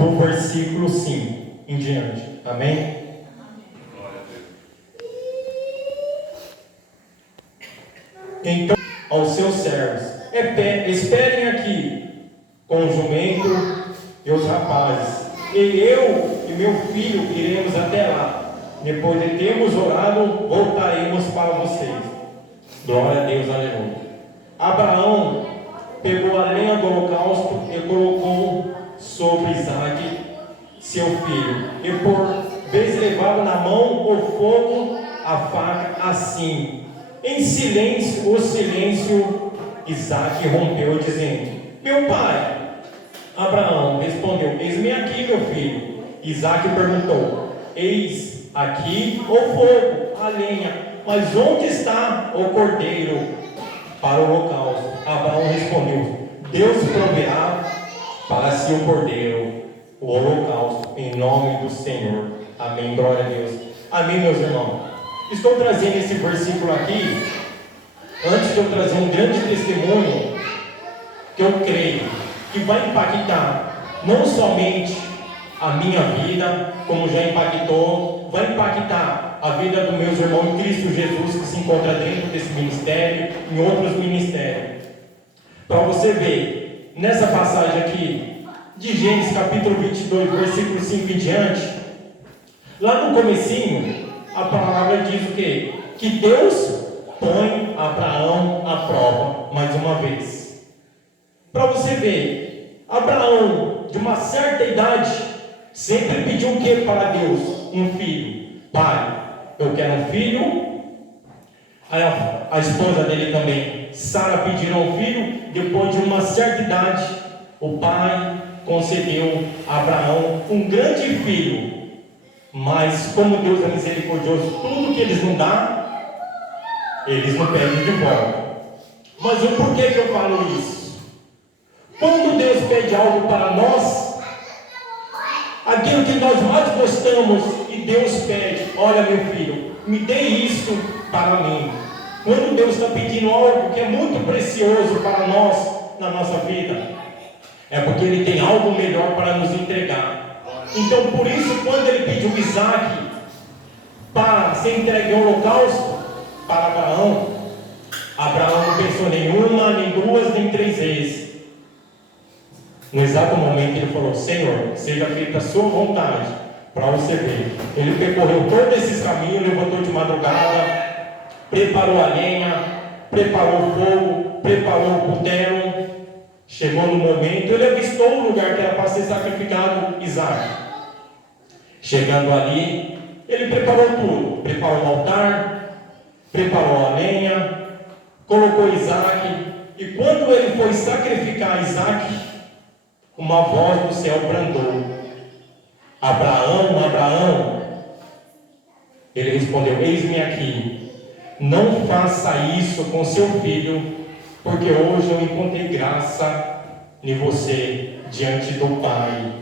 do versículo 5 em diante. Amém? Então, aos seus servos, esperem aqui com o jumento e os rapazes, e eu e meu filho iremos até lá. Depois de termos orado, voltaremos para vocês. Glória a Deus, aleluia. Abraão pegou a lenha do holocausto e colocou sobre Isaque, seu filho, e por vez levava na mão o fogo, a faca, assim. Em silêncio, o silêncio, Isaque rompeu, dizendo: meu pai. Abraão respondeu: eis-me aqui, meu filho. Isaque perguntou: eis aqui o fogo, a lenha, mas onde está o cordeiro para o holocausto? Abraão respondeu: Deus proverá para si o cordeiro, o holocausto, em nome do Senhor. Amém, glória a Deus. Amém, meus irmãos. Estou trazendo esse versículo aqui, antes de eu trazer um grande testemunho, que eu creio que vai impactar não somente a minha vida, como já impactou, vai impactar a vida dos meus irmãos em Cristo Jesus, que se encontra dentro desse ministério, em outros ministérios. Para você ver, nessa passagem aqui, de Gênesis capítulo 22, versículo 5 em diante, lá no comecinho, a palavra diz o quê? Que Deus põe Abraão à prova, mais uma vez. Para você ver, Abraão, de uma certa idade, sempre pediu o que para Deus? Um filho. Pai, eu quero um filho. A esposa dele também, Sara, pediram um filho. Depois de uma certa idade, o pai concedeu a Abraão um grande filho. Mas como Deus é misericordioso, tudo que eles não dão, eles não pedem de volta. Mas o porquê que eu falo isso? Quando Deus pede algo para nós, aquilo que nós mais gostamos, e Deus pede: olha, meu filho, me dê isso para mim. Quando Deus está pedindo algo que é muito precioso para nós, na nossa vida, é porque Ele tem algo melhor para nos entregar. Então, por isso, quando Ele pediu Isaque para ser entregue ao holocausto para Abraão, Abraão não pensou nenhuma, nem duas, nem três vezes. No exato momento ele falou: Senhor, seja feita a sua vontade. Para você ver, ele percorreu todos esses caminhos, levantou de madrugada, preparou a lenha, preparou o fogo, preparou o cutelo. Chegou no momento, ele avistou o lugar que era para ser sacrificado Isaque. Chegando ali, ele preparou tudo, preparou o altar, preparou a lenha, colocou Isaque, e quando ele foi sacrificar Isaque, uma voz do céu brandou: Abraão, Abraão. Ele respondeu: eis-me aqui. Não faça isso com seu filho, porque hoje eu encontrei graça em você diante do Pai.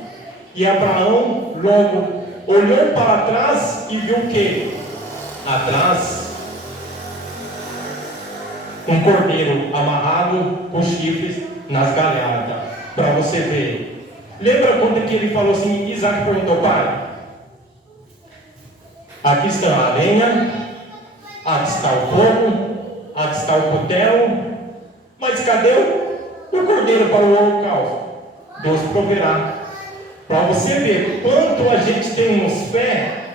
E Abraão logo olhou para trás e viu o que? Atrás, um cordeiro amarrado com chifres nas galhadas. Para você ver. Lembra quando que ele falou assim? Isaque perguntou: pai, aqui está a lenha, aqui está o fogo, aqui está o cutelo, mas cadê o cordeiro para o holocausto? Deus proverá. Para você ver quanto a gente temos fé,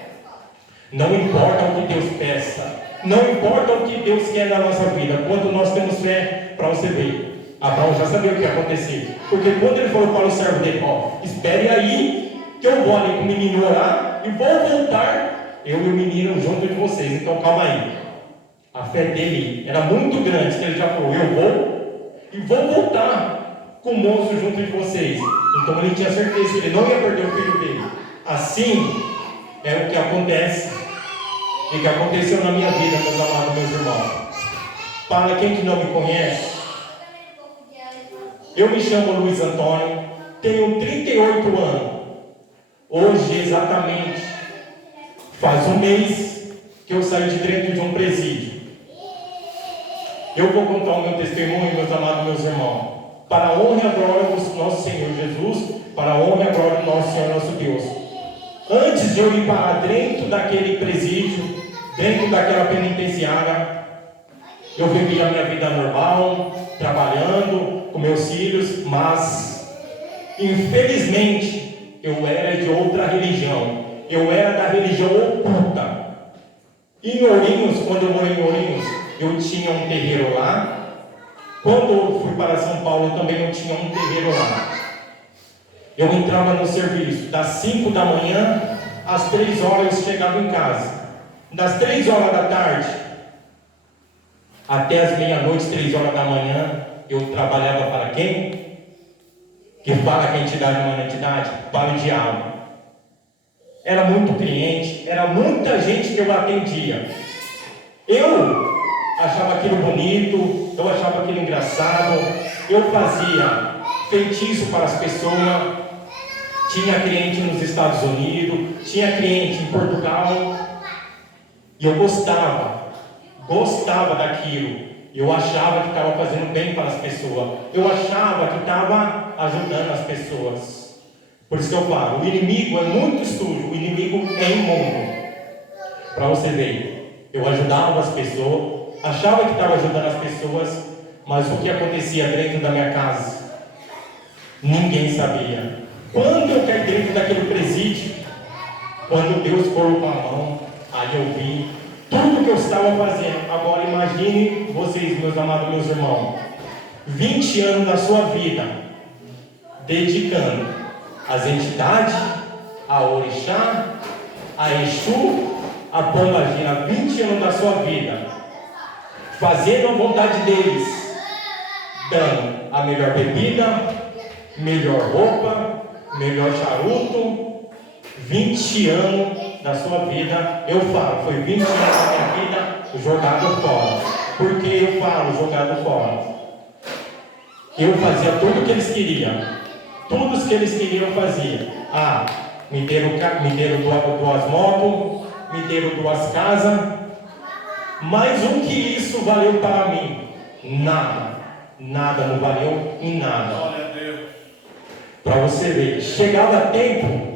não importa o que Deus peça, não importa o que Deus quer na nossa vida, quanto nós temos fé, para você ver. Abraão já sabia o que ia acontecer, porque quando ele falou para o servo dele: espere aí, que eu vou ali com o menino orar e vou voltar, eu e o menino junto de vocês. Então calma aí. A fé dele era muito grande, que ele já falou: eu vou e vou voltar com o moço junto de vocês. Então ele tinha certeza que ele não ia perder o filho dele. Assim é o que acontece e que aconteceu na minha vida, meus amados, meus irmãos. Para quem que não me conhece, eu me chamo Luiz Antônio, tenho 38 anos. Hoje, exatamente, faz um mês que eu saí de dentro de um presídio. Eu vou contar o meu testemunho, meus amados, meus irmãos, para a honra e a glória do nosso Senhor Jesus, para a honra e a glória do nosso Senhor Deus. Antes de eu ir para dentro daquele presídio, dentro daquela penitenciária, eu vivia a minha vida normal, trabalhando com meus filhos, mas infelizmente eu era de outra religião. Eu era da religião oculta. Em Ourinhos, quando eu morei em Ourinhos, eu tinha um terreiro lá. Quando eu fui para São Paulo também eu tinha um terreiro lá. Eu entrava no serviço das 5 da manhã às 3 horas eu chegava em casa. Das 3 horas da tarde até as meia-noite, 3 horas da manhã, eu trabalhava para quem? Que fala que a entidade não é uma entidade? Para o diabo. Era muito cliente, era muita gente que eu atendia. Eu achava aquilo bonito, eu achava aquilo engraçado, eu fazia feitiço para as pessoas. Tinha cliente nos Estados Unidos, tinha cliente em Portugal, e eu gostava daquilo. Eu achava que estava fazendo bem para as pessoas, eu achava que estava ajudando as pessoas. Por isso que eu falo, o inimigo é muito sujo, o inimigo é imundo. Para você ver, eu ajudava as pessoas, achava que estava ajudando as pessoas, mas o que acontecia dentro da minha casa, ninguém sabia. Quando eu caí dentro daquele presídio, quando Deus colocou a mão, aí eu vi tudo que eu estava fazendo. Agora imagine vocês, meus amados, meus irmãos, 20 anos da sua vida, dedicando às entidades, a Orixá, a Exu, a Pombagira, 20 anos da sua vida, fazendo a vontade deles, dando a melhor bebida, melhor roupa, melhor charuto. 20 anos da sua vida, eu falo, foi 20 anos da minha vida jogado fora. Por que eu falo jogado fora? Eu fazia tudo o que eles queriam. Tudo o que eles queriam eu fazia. Me deram 2 motos, me deram 2 casas. Mas o que isso valeu para mim? Nada. Nada não valeu em nada. Para você ver, chegava tempo,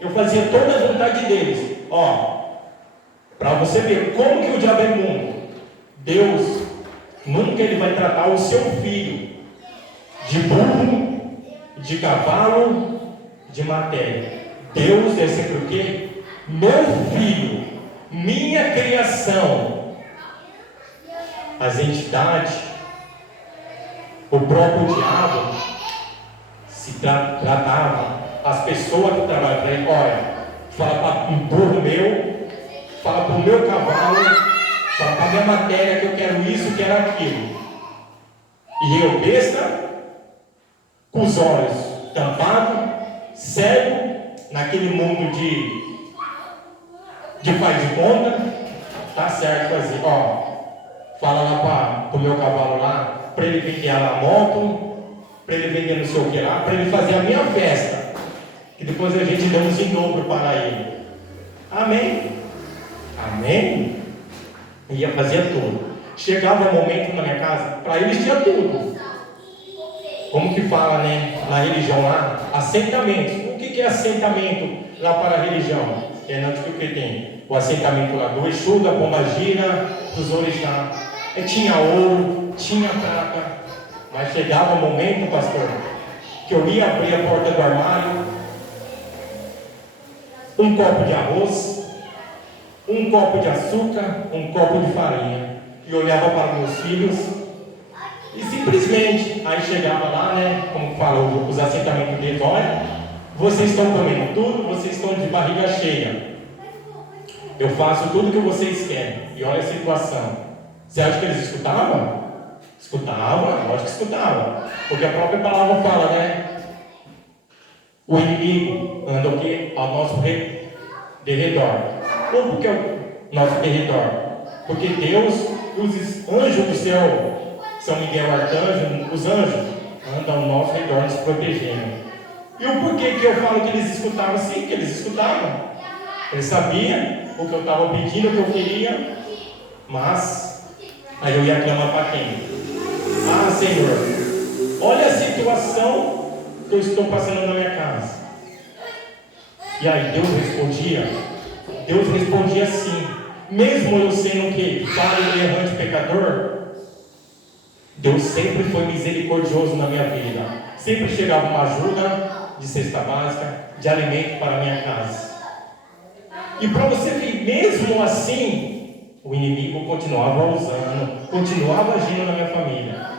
eu fazia toda a vontade deles. Para você ver como que o diabo é mundo. Deus nunca ele vai tratar o seu filho de burro, de cavalo, de matéria. Deus é sempre o quê? Meu filho, minha criação. As entidades, o próprio diabo se tratava, as pessoas que trabalham para ele, olha, fala para um burro meu, fala para o meu cavalo, fala para a minha matéria que eu quero isso, quero aquilo. E eu, besta, com os olhos tampados, cego, naquele mundo de faz de conta, tá certo fazer, fala lá para o meu cavalo lá, para ele vender a moto, para ele vender não sei o que lá, para ele fazer a minha festa, que depois a gente damos em dobro para ele. Amém? Amém? Ia fazer tudo. Chegava um momento na minha casa, para eles tinha tudo. Como que fala, né? Na religião lá, assentamentos. O que é assentamento lá para a religião? Não o que tem. O assentamento lá do Exu, da Pombagira, dos Orixá. Tinha ouro, tinha prata. Mas chegava um momento, pastor, que eu ia abrir a porta do armário, um copo de arroz, um copo de açúcar, um copo de farinha. E olhava para meus filhos e simplesmente, aí chegava lá, né, como fala os assentamentos deles, olha, vocês estão comendo tudo, vocês estão de barriga cheia. Eu faço tudo o que vocês querem. E olha a situação. Você acha que eles escutavam? Escutava, lógico que escutava. Porque a própria palavra fala, né? O inimigo anda o quê? Ao nosso derredor. Como que é o nosso derredor? Porque Deus, os anjos do céu, São Miguel Arcanjo, os anjos, andam ao nosso redor nos protegendo. E o porquê que eu falo que eles escutavam? Sim, que eles escutavam. Eles sabiam o que eu estava pedindo, o que eu queria, mas aí eu ia clamar para quem? Senhor, olha a situação que eu estou passando na minha casa. E aí Deus respondia? Deus respondia sim. Mesmo eu sendo o quê? Falho, errante, pecador, Deus sempre foi misericordioso na minha vida. Sempre chegava uma ajuda de cesta básica, de alimento para a minha casa. E para você ver, mesmo assim, o inimigo continuava usando, continuava agindo na minha família.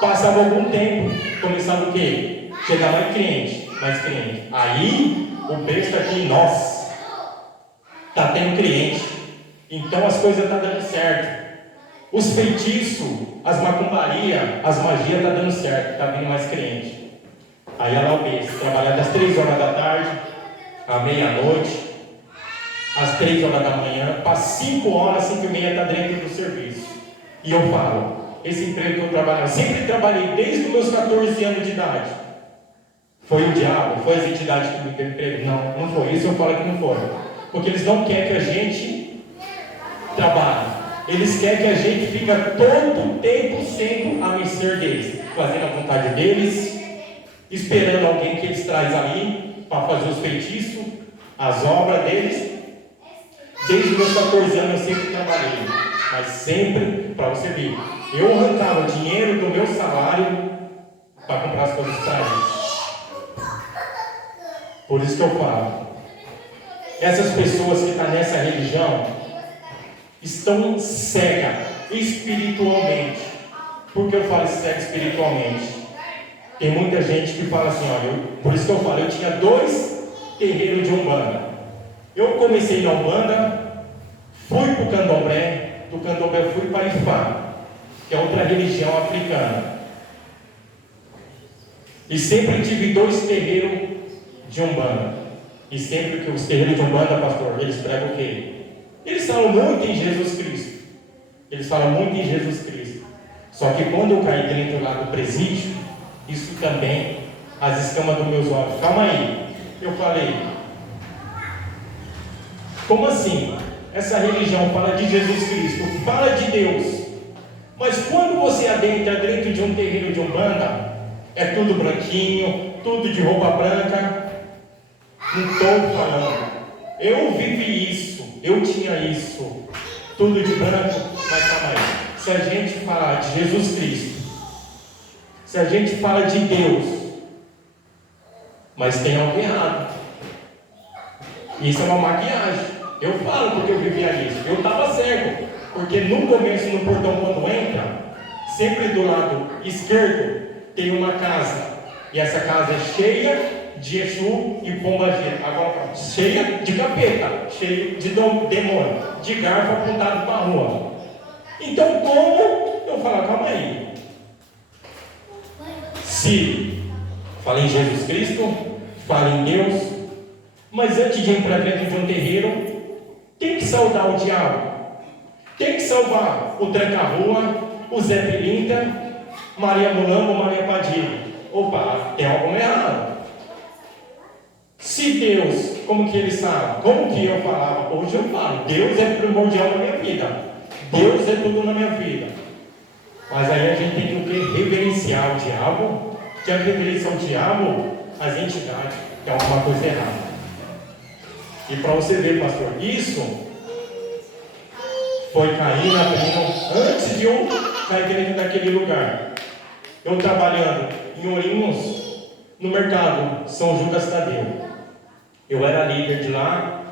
Passava algum tempo, começava o quê? Chegava mais cliente. Aí, o besta aqui, nossa, está tendo cliente. Então as coisas estão dando certo. Os feitiços, as macumbarias, as magias estão dando certo, está vindo mais cliente. Aí ela o besta, trabalhar das 3 horas da tarde, à meia-noite, às 3 horas da manhã, para 5 horas, 5 e meia está dentro do serviço. E eu falo, esse emprego que eu trabalho, eu sempre trabalhei desde os meus 14 anos de idade. Foi o diabo? Foi as entidades que me deu emprego? Não, não foi. Isso eu falo que não foi. Porque eles não querem que a gente trabalhe. Eles querem que a gente fique todo o tempo sendo a mercê deles, fazendo a vontade deles, esperando alguém que eles trazem ali para fazer os feitiços, as obras deles. Desde os meus 14 anos eu sempre trabalhei, mas sempre, para você ver, eu arrancava dinheiro do meu salário para comprar as coisas para eles. Por isso que eu falo, essas pessoas que estão nessa religião estão cegas espiritualmente. Por que eu falo cega espiritualmente? Tem muita gente que fala assim, olha, por isso que eu falo, eu tinha 2 terreiros de Umbanda. Eu comecei na Umbanda, fui para o Candomblé, do Candomblé fui para Ifá, que é outra religião africana. E sempre tive 2 terreiros de Umbanda. E sempre que os terreiros de Umbanda, pastor, eles pregam o quê? Eles falam muito em Jesus Cristo. Eles falam muito em Jesus Cristo. Só que quando eu caí dentro lá do presídio, isso também, as escamas dos meus olhos. Calma aí. Eu falei, como assim? Essa religião fala de Jesus Cristo, fala de Deus. Mas quando você adentra dentro de um terreiro de Umbanda, é tudo branquinho, tudo de roupa branca. Não estou falando. Eu vivi isso, eu tinha isso, tudo de branco, mas calma aí. Se a gente falar de Jesus Cristo, se a gente fala de Deus, mas tem algo errado. Isso é uma maquiagem. Eu falo porque eu vivia isso. Eu estava cego, porque no começo, no portão, quando entra, sempre do lado esquerdo tem uma casa, e essa casa é cheia de Exu e Pombagira, agora cheia de capeta, cheia de demônio, de garfo apontado para a rua. Então, como eu falo, calma aí, se fala em Jesus Cristo, fala em Deus, mas antes de entrar dentro de um terreiro, tem que saudar o diabo, tem que salvar o Tranca-Rua, o Zé Pilintra, Maria Mulambo, Maria Padilha. Opa, tem algo errado. Se Deus, como que ele sabe? Como que eu falava? Hoje eu falo, Deus é primordial na minha vida. Deus é tudo na minha vida. Mas aí a gente tem que o quê? Reverenciar o diabo. Que a reverência ao diabo, as entidades, é alguma coisa errada. E para você ver, pastor, isso foi cair na prima antes de eu cair dentro daquele lugar. Eu trabalhando em Ourinhos, no mercado São Judas Tadeu. Eu era líder de lá.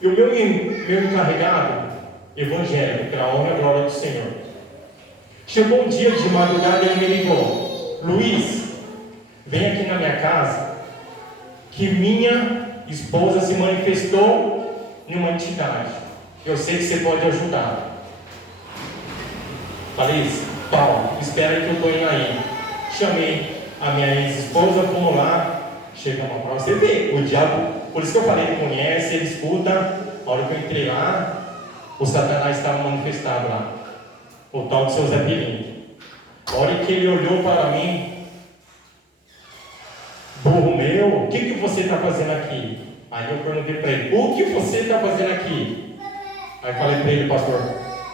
E o meu encarregado, evangélico, pela honra e a glória do Senhor. Chegou um dia de madrugada e ele me ligou: Luiz, vem aqui na minha casa, que minha esposa se manifestou em uma entidade. Eu sei que você pode ajudar. Falei isso, Paulo, espera aí que eu estou indo aí. Chamei a minha ex-esposa, fomos lá. Chegamos para você ver, o diabo, por isso que eu falei, ele conhece, ele escuta. A hora que eu entrei lá, o Satanás estava manifestado lá, o tal de seu Zé Pilintra. A hora que ele olhou para mim, burro meu, o que você está fazendo aqui? Aí eu perguntei para ele, o que você está fazendo aqui? Aí falei para ele, pastor,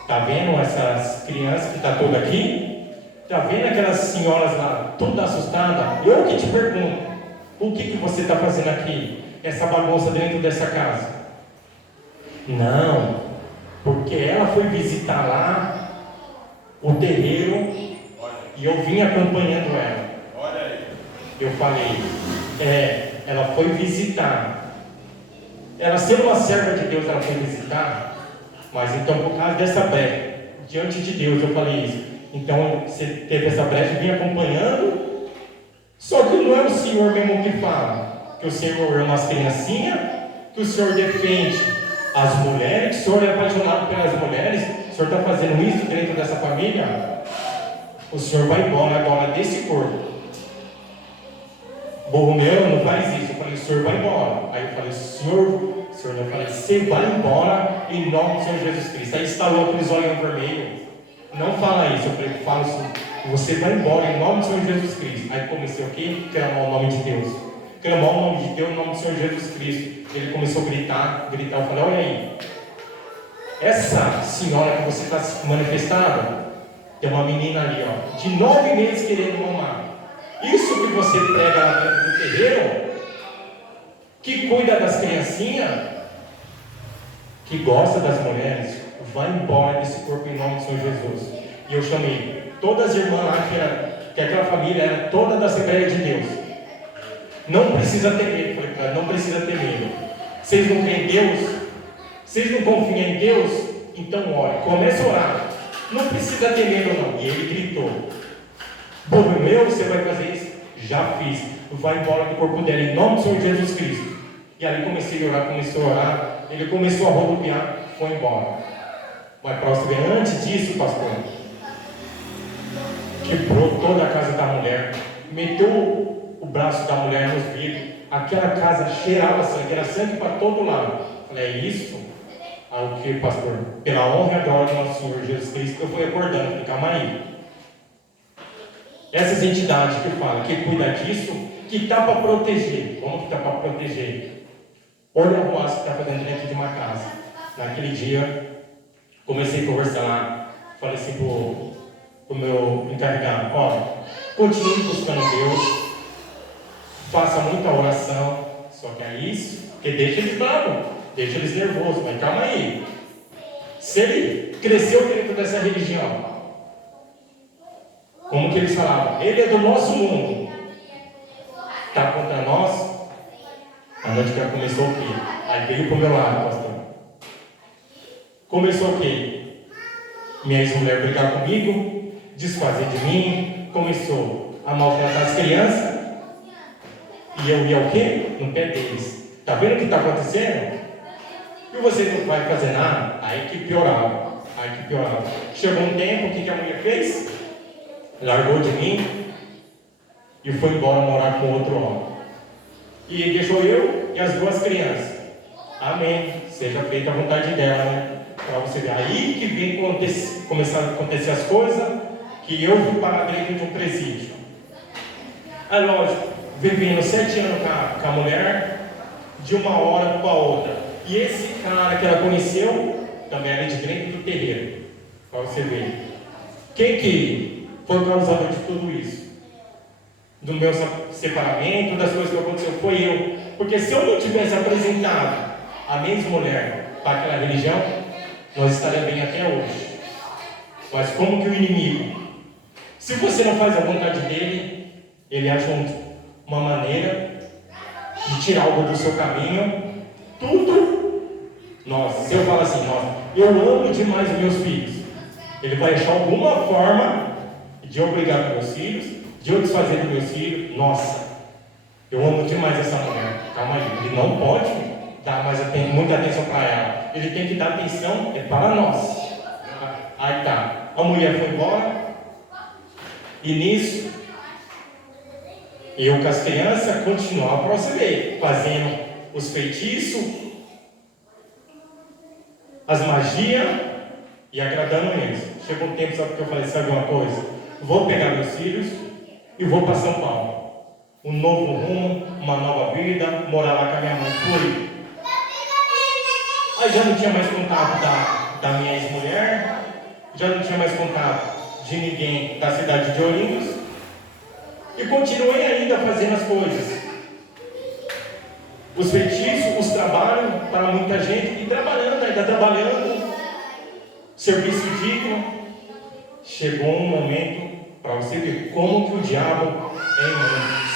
está vendo essas crianças que estão todas aqui? Está vendo aquelas senhoras lá, todas assustadas? Eu que te pergunto. O que você está fazendo aqui? Essa bagunça dentro dessa casa? Não, porque ela foi visitar lá o terreiro e eu vim acompanhando ela. Eu falei, ela foi visitar. Ela sendo uma serva de Deus, ela foi visitar. Mas então, por causa dessa brecha, diante de Deus, eu falei isso. Então, você teve essa brecha, vim acompanhando. Só que não é o Senhor mesmo que fala. Que o Senhor é umas criancinhas, que o Senhor defende as mulheres, que o Senhor é apaixonado pelas mulheres. O Senhor está fazendo isso dentro dessa família. O Senhor vai embora agora desse corpo. Burro meu, não faz isso. Eu falei, o Senhor vai embora. Aí eu falei, Senhor, eu falei, você vai embora em nome do Senhor Jesus Cristo. Aí estalou aqueles olhos vermelhos. Não fala isso. Eu falei, fala assim, você vai embora em nome do Senhor Jesus Cristo. Aí comecei o quê? Clamar o nome de Deus. Clamar o nome de Deus em nome do Senhor Jesus Cristo. Ele começou a gritar. Eu falei, olha aí. Essa senhora que você está se manifestando, tem uma menina ali, ó, de 9 meses querendo mamar. Isso que você prega lá dentro do terreiro, que cuida das criancinhas, que gosta das mulheres, vai embora desse corpo em nome do Senhor Jesus. E eu chamei todas as irmãs lá, que aquela família era toda da Assembleia de Deus. Não precisa ter medo, falei para ela, não precisa ter medo. Vocês não creem em Deus? Vocês não confiam em Deus? Então ore, comece a orar. Não precisa ter medo não. E ele gritou, povo meu, você vai fazer isso? Já fiz. Vai embora do corpo dela em nome do Senhor Jesus Cristo. E aí comecei a orar, começou a orar. Ele começou a rodopiar, foi embora. Mas para você ver, antes disso, pastor, quebrou toda a casa da mulher, meteu o braço da mulher nos vidros. Aquela casa cheirava sangue, era sangue para todo lado. Falei, é isso? Aí o que, pastor? Pela honra e glória do nosso Senhor Jesus Cristo, que eu fui acordando. Falei, calma aí. Essas entidades que falam, que cuida disso, que está para proteger. Como que está para proteger? Olha o arruaço que está fazendo dentro de uma casa. Naquele dia, comecei a conversar lá. Falei assim para o meu encarregado, ó, continue buscando Deus, faça muita oração, só que é isso, porque deixa eles bravos, deixa eles nervosos, mas calma aí. Se ele cresceu dentro dessa religião, como que eles falavam? Ele é do nosso mundo. Está contra nós? A noite que começou o quê? Aí veio para o meu lado, pastor. Começou o quê? Minha ex-mulher brigar comigo, desfazer de mim, começou a maltratar as crianças. E eu ia o quê? No pé deles. Está vendo o que está acontecendo? E você não vai fazer nada? Aí que piorava. Chegou um tempo, o que a mulher fez? Largou de mim e foi embora morar com outro homem. E deixou eu e as 2 crianças. Amém. Seja feita a vontade dela, né? Para você ver. Aí que vem começar a acontecer as coisas, que eu fui parar dentro de um presídio. É lógico, vivendo 7 anos com a mulher, de uma hora para outra. E esse cara que ela conheceu, também era de dentro do terreiro. Para você ver. Quem que foi o causador de tudo isso? Do meu separamento, das coisas que aconteceram, foi eu. Porque se eu não tivesse apresentado a minha ex-mulher para aquela religião, nós estaríamos bem até hoje. Mas como que o inimigo, se você não faz a vontade dele, ele acha uma maneira de tirar algo do seu caminho. Tudo. Nossa, se eu falar assim, nossa, eu amo demais os meus filhos, ele vai achar alguma forma de eu brigar com meus filhos, de eu desfazer dos meus filhos. Nossa, eu amo demais essa mulher. Calma aí, ele não pode dar muita atenção para ela. Ele tem que dar atenção para nós. Aí tá, a mulher foi embora. E nisso, eu com as crianças continuava a proceder, fazendo os feitiços, as magias e agradando eles. Chegou um tempo, sabe que eu falei, sabe uma coisa? Vou pegar meus filhos e vou para São Paulo. Um novo rumo, uma nova vida, morar lá com a minha mãe. Fui. Aí já não tinha mais contato da minha ex-mulher, já não tinha mais contato de ninguém da cidade de Ourinhos. E continuei ainda fazendo as coisas. Os feitiços, os trabalhos para muita gente, e trabalhando, ainda trabalhando, serviço digno. Chegou um momento para você ver como que o diabo é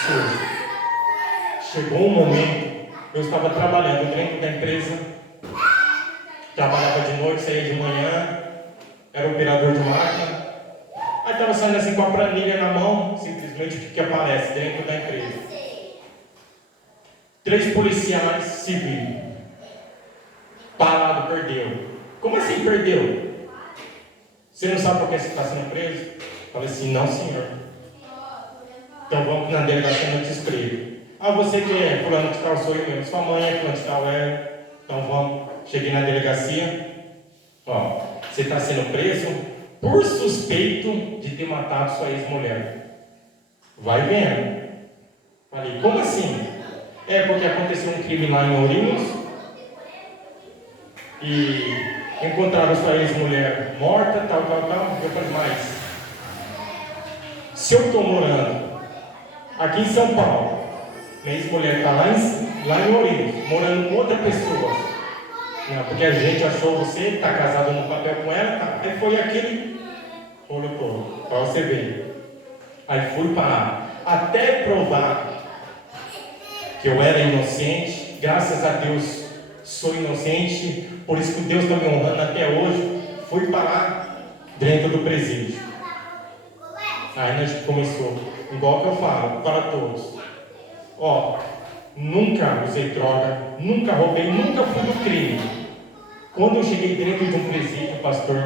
surdo. Chegou um momento, eu estava trabalhando dentro da empresa, trabalhava de noite, saía de manhã, era operador de máquina. Aí estava saindo assim com a planilha na mão, simplesmente o que aparece dentro da empresa. 3 policiais civis. Parado, perdeu. Como assim perdeu? Você não sabe por que você está sendo preso? Eu falei assim, não senhor. Então vamos na delegacia, eu te escrevo. Ah, você que é fulano de tal, sou eu mesmo. Sua mãe é fulano de tal, é. Então vamos. Cheguei na delegacia. Ó, você está sendo preso por suspeito de ter matado sua ex-mulher. Vai vendo. Falei, como assim? É porque aconteceu um crime lá em Ourinhos e encontraram sua ex-mulher morta, tal. Eu falei, mas se eu estou morando aqui em São Paulo, minha ex-mulher está lá em Ourinhos, morando com outra pessoa. Não, porque a gente achou você, está casado no papel com ela, tá? Aí foi aquele olho todo, para você ver. Aí fui parar, até provar que eu era inocente, graças a Deus sou inocente, por isso que Deus está me honrando até hoje. Fui parar dentro do presídio. Aí a gente começou, igual que eu falo para todos: ó, nunca usei droga, nunca roubei, nunca fui do crime. Quando eu cheguei dentro de um presídio, pastor,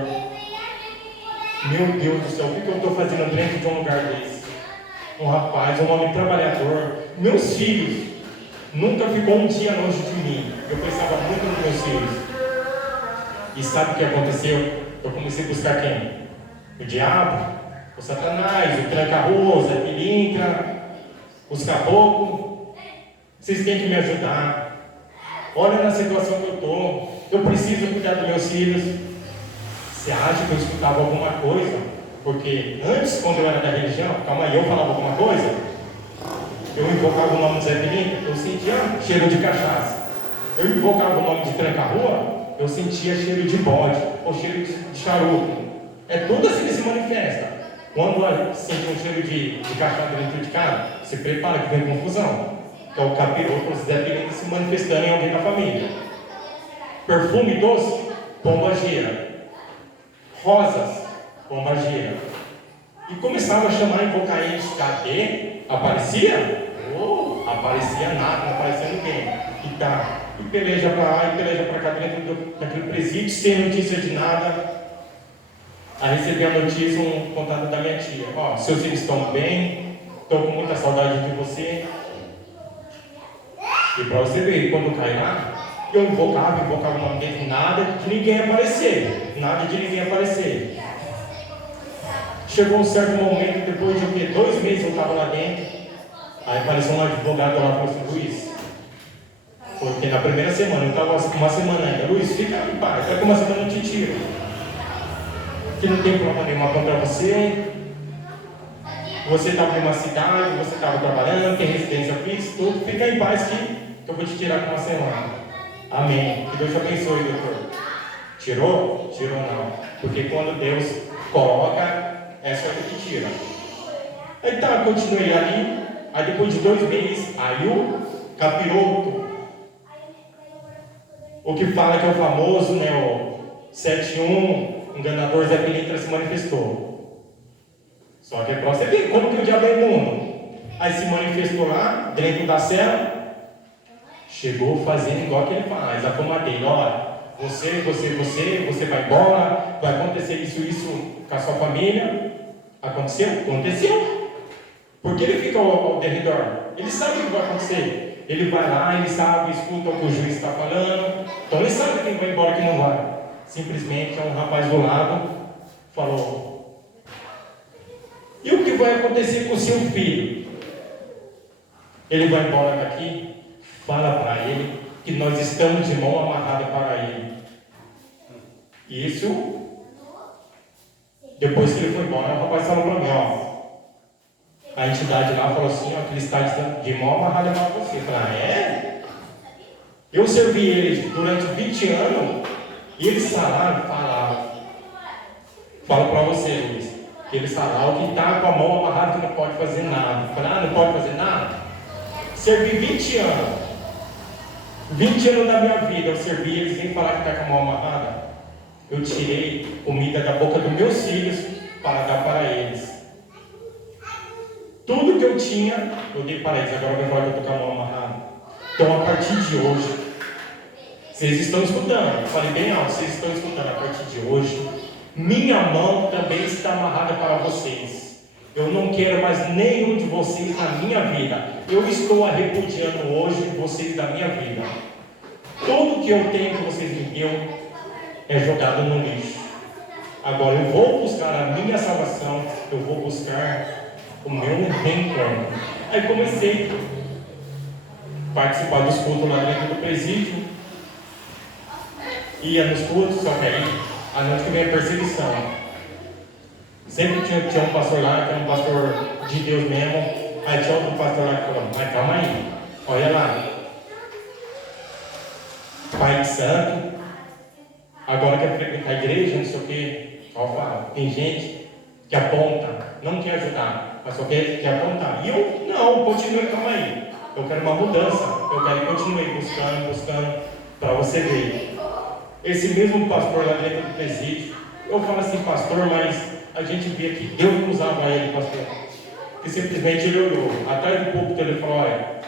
meu Deus do céu, o que eu estou fazendo dentro de um lugar desse? Um rapaz, um homem trabalhador, meus filhos, nunca ficou um dia longe de mim. Eu pensava muito nos meus filhos. E sabe o que aconteceu? Eu comecei a buscar quem? O diabo, o Satanás, o tranca-ruas, a pilintra, os caboclos. Vocês têm que me ajudar. Olha na situação que eu estou. Eu preciso cuidar dos meus filhos. Você acha que eu escutava alguma coisa? Porque antes, quando eu era da religião, calma aí, eu falava alguma coisa, eu invocava o nome de Zé Pilintra, eu sentia cheiro de cachaça. Eu invocava o nome de tranca-rua, eu sentia cheiro de bode, ou cheiro de charuto. É tudo assim que se manifesta. Quando sente um cheiro de cachaça dentro de casa, se prepara que vem confusão. Que é o capiroto, o Zé Pilintra se manifestando em alguém da família. Perfume doce, pomba gira. Rosas, pomba gira. E começava a chamar, invocar eles. Cadê? Aparecia? Oh, aparecia nada, não aparecia ninguém. E tá, e peleja para lá, e peleja para cá dentro daquele presídio, sem notícia de nada. Aí recebi a notícia, um contato da minha tia: ó, seus filhos estão bem, estou com muita saudade de você. E para você ver, quando cai lá, eu invocava o nome dele, nada de ninguém aparecer. Nada de ninguém aparecer. Chegou um certo momento, depois de 2 meses eu estava lá dentro. Aí apareceu um advogado lá e falou assim: Luiz, porque na primeira semana, eu estava uma semana ainda, Luiz, fica em paz, daqui uma semana eu te tiro. Que não tem prova nenhuma contra você. Você estava em uma cidade, você estava trabalhando, tem residência fixa, tudo, fica em paz que eu vou te tirar com uma semana. Amém. Que Deus te abençoe, doutor. Tirou? Tirou não. Porque quando Deus coloca, é só ele que tira. Aí tá, continuei ali. Aí depois de 2 meses, aí o capiroto, o que fala que é o famoso, né, o 71, enganador Zé Pilintra, se manifestou. Só que é pra você ver como que o diabo é imundo. Aí se manifestou lá, dentro da cela. Chegou fazendo igual que ele faz, a fama dele: olha, você vai embora, vai acontecer isso com a sua família. Aconteceu? Aconteceu. Porque ele fica ao derredor, ele sabe o que vai acontecer. Ele vai lá, ele sabe, escuta o que o juiz está falando, então ele sabe quem vai embora e quem não vai. Simplesmente um rapaz do lado falou: e o que vai acontecer com o seu filho? Ele vai embora daqui? Fala para ele que nós estamos de mão amarrada para ele. Isso, depois que ele foi embora, o rapaz falou para mim: ó, a entidade lá falou assim, ó, que ele está de mão amarrada para você. Eu falei: ah, é? Eu servi eles durante 20 anos e eles falaram. Falo para você, Luiz, que eles falaram que está com a mão amarrada que não pode fazer nada. Não pode fazer nada? Servi 20 anos. 20 anos da minha vida eu servi eles sem falar que está com a mão amarrada. Eu tirei comida da boca dos meus filhos para dar para eles. Tudo que eu tinha, eu dei para eles. Agora eu vou falar que eu estou com a mão amarrada. Então, a partir de hoje, vocês estão escutando, falei bem alto, vocês estão escutando, a partir de hoje, minha mão também está amarrada para vocês. Eu não quero mais nenhum de vocês na minha vida. Eu estou repudiando hoje vocês da minha vida. Tudo que eu tenho que vocês me deu é jogado no lixo. Agora eu vou buscar a minha salvação, eu vou buscar o meu reencontro. Aí comecei a participar dos cultos lá dentro do presídio. Ia nos cultos, só que aí à noite que vem a perseguição. Sempre tinha um pastor lá, que era um pastor de Deus mesmo. Aí tinha outro pastor lá que falou: mas calma aí, olha lá, Pai de Santo, agora quer frequentar a igreja, não sei o que. Tem gente que aponta, não quer ajudar, mas só quer apontar. E eu, não, continue, calma aí. Eu quero uma mudança, eu quero que continue buscando, para você ver. Esse mesmo pastor lá dentro do presídio, eu falo assim, pastor, mas a gente via que Deus não usava ele, pastor. Que simplesmente ele olhou atrás do púlpito, ele falou: olha,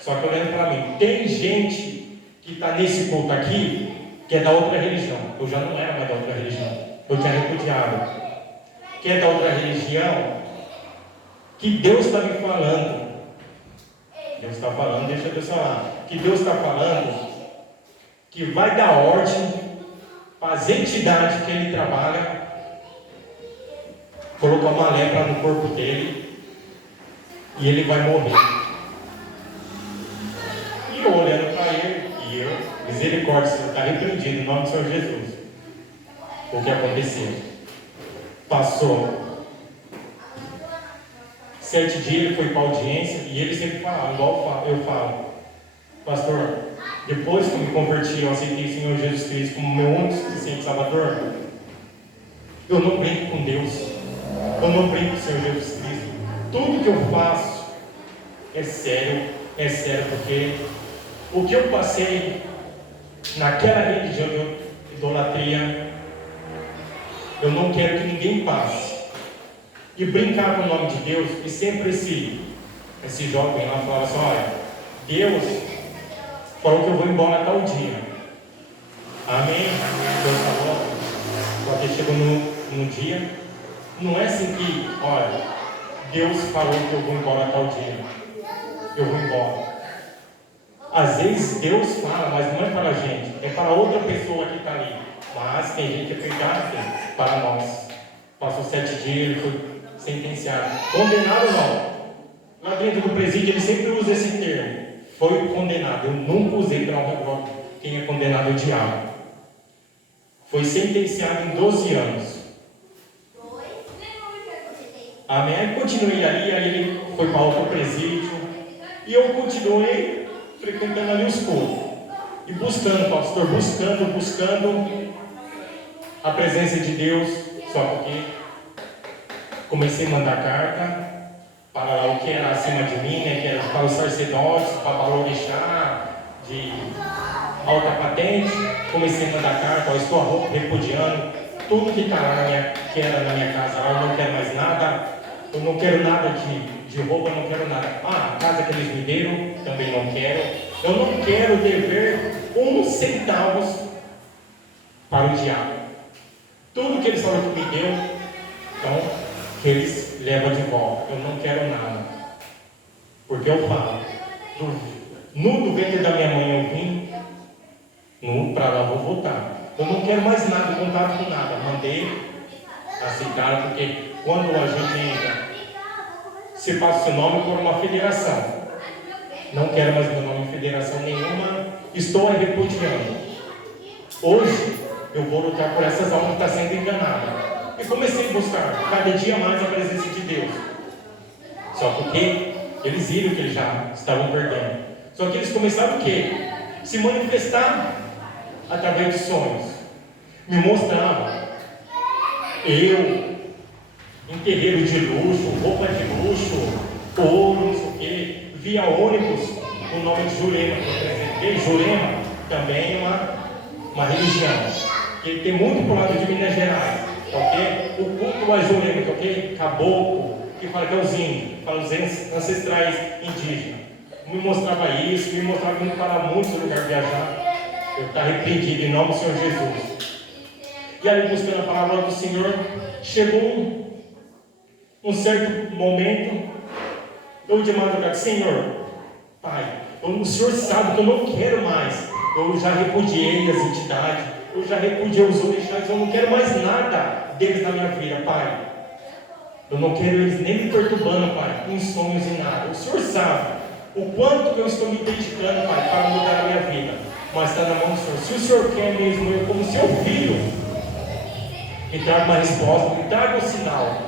só que olhando para mim, tem gente que está nesse culto aqui, que é da outra religião. Eu já não era mais da outra religião, eu tinha repudiado. Que é da outra religião, que Deus está me falando. Deus está falando, deixa eu falar. Que Deus está falando que vai dar ordem para as entidades que ele trabalha colocar uma lepra no corpo dele e ele vai morrer. E eu olhando para ele, e eu, misericórdia, Senhor, está repreendido em nome do Senhor Jesus. O que aconteceu? Passou 7 dias, ele foi para a audiência e ele sempre falava, igual eu falo: pastor, depois que eu me converti, eu aceitei o Senhor Jesus Cristo como meu único suficiente Salvador, eu não brinco com Deus, eu não brinco com o Senhor Jesus Cristo. Tudo que eu faço é sério, porque o que eu passei naquela religião de idolatria, eu não quero que ninguém passe. E brincar com o nome de Deus, e sempre esse jovem lá falava assim: olha, Deus falou que eu vou embora tal dia. Amém? Deus falou. Só que chegou no dia. Não é assim que, olha, Deus falou que eu vou embora tal dia. Eu vou embora. Às vezes Deus fala, mas não é para a gente, é para outra pessoa que está ali. Mas tem gente que é verdade para nós. Passou 7 dias, ele foi sentenciado. Condenado não. Lá dentro do presídio ele sempre usa esse termo. Foi condenado. Eu nunca usei para um quem é condenado é o diabo. Foi sentenciado em 12 anos. Amém? Aí continuei ali, aí ele foi para outro presídio. E eu continuei frequentando ali os cultos. E buscando, pastor, buscando a presença de Deus. Só porque comecei a mandar carta para o que era acima de mim, né, que era para os sacerdotes, para Balorixá, de alta patente. Comecei a mandar carta: ó, estou repudiando tudo que está lá, que era na minha casa, eu não quero mais nada, eu não quero nada de roubo, eu não quero nada. A casa que eles me deram, também não quero. Eu não quero dever 1 centavo para o diabo. Tudo que eles falaram que me deu, então, que eles levam de volta. Eu não quero nada. Porque eu falo, no ventre da minha mãe eu vim, para lá eu vou voltar. Eu não quero mais nada, contato com nada. Mandei, aceitaram, porque quando a gente entra, se passa o seu nome por uma federação. Não quero mais meu nome em federação nenhuma, estou repudiando. Hoje, eu vou lutar por essas almas que estão sendo enganadas. E comecei a buscar cada dia mais a presença de Deus. Só porque eles viram que eles já estavam perdendo. Só que eles começaram o quê? Se manifestar através de sonhos. Me mostravam eu em terreiro de luxo, roupa de luxo, ouro, não sei o quê. Via ônibus com o nome de Jurema, por exemplo. Jurema também é uma religião. Ele tem muito para o lado de Minas Gerais, ok? O culto a Jurema, ok? Caboclo, que fala que é os índios, fala os ancestrais indígenas. Me mostrava isso, me mostrava que não para muitos lugares viajar. Eu estava arrependido em nome do Senhor Jesus. E ali buscando a palavra do Senhor, chegou um certo momento, eu de madrugada, Senhor, Pai, o Senhor sabe que eu não quero mais. Eu já repudiei as entidades, eu já repudiei os orixás, eu não quero mais nada deles na minha vida, Pai. Eu não quero eles nem me perturbando, Pai, em sonhos e nada. O Senhor sabe o quanto que eu estou me dedicando, Pai, para mudar a minha vida. Mas está na mão do Senhor. Se o Senhor quer mesmo, eu como seu filho, me traga uma resposta, me traga um sinal.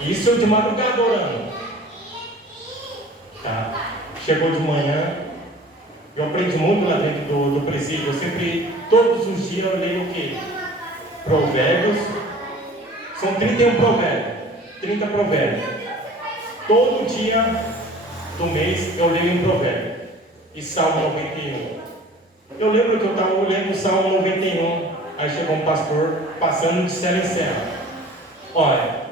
Isso eu de madrugada orando. Tá. Chegou de manhã, eu aprendi muito lá dentro do presídio. Eu sempre, todos os dias, eu leio o quê? Provérbios. São 31 provérbios. 30 provérbios. Todo dia do mês eu leio um provérbio. E Salmo 91. Eu lembro que eu estava olhando o Salmo 91. Aí chegou um pastor passando de cela em cela. Olha,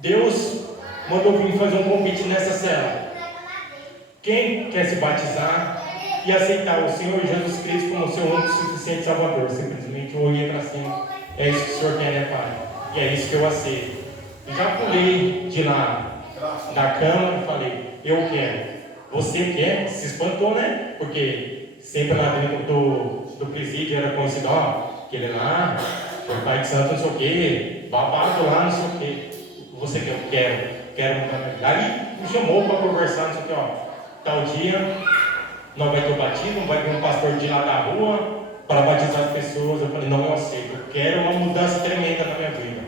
Deus mandou vir fazer um convite nessa cela. Quem quer se batizar e aceitar o Senhor Jesus Cristo como seu único e suficiente Salvador? Simplesmente eu olhei para cima. É isso que o Senhor quer, né, Pai? E é isso que eu aceito. Já pulei de lá da cama e falei, eu quero. Você quer? Se espantou, né? Porque sempre lá dentro do presídio era conhecido, ó, aquele lá, foi pai de santo, não sei o quê, babado lá, não sei o quê. Você quer? Eu quero mudar minha vida. Aí me chamou para conversar, não sei o quê, ó. Tal dia, não vai ter o batismo, vai vir um pastor de lá da rua para batizar as pessoas. Eu falei, não, eu aceito. Eu quero uma mudança tremenda na minha vida.